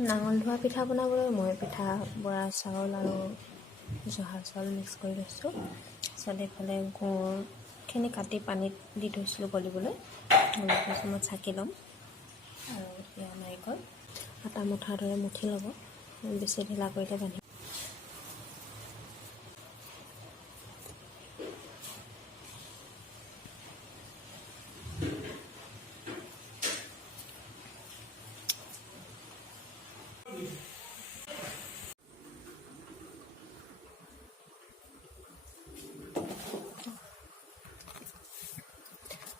নাঙল ধোৱা পিঠা বনাবলৈ মই পিঠা বৰা চাউল আৰু জহা চাউল মিক্স কৰি লৈছোঁ। তাৰপিছত এইফালে গুৰখিনি কাটি পানীত দি থৈছিলোঁ গলিবলৈ। তাৰপিছত মই চাকি ল'ম আৰু এতিয়া নাৰিকল আটা মুঠাৰ দৰে মুঠি ল'ব, বেছি ঢিলা কৰিলে বান্ধিব।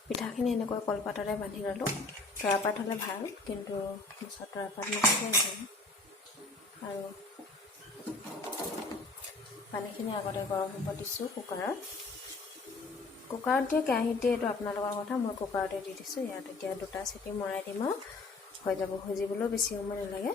পিঠাখিনি এনেকৈ কলপাতৰে বান্ধি ল'লোঁ। তৰাপাত হ'লে ভাল, কিন্তু পিছত তৰাপাত নকৰিব। আৰু পানীখিনি আগতে গৰম হ'ব দিছোঁ কুকাৰত দিয়ে কেৰাহীত দিয়ে এইটো আপোনালোকৰ কথা। মই কুকাৰতে দি দিছোঁ। ইয়াত এতিয়া 2টা চিটি মৰাই দিম আৰু হৈ যাব। সিজিবলৈও বেছি সময় নালাগে।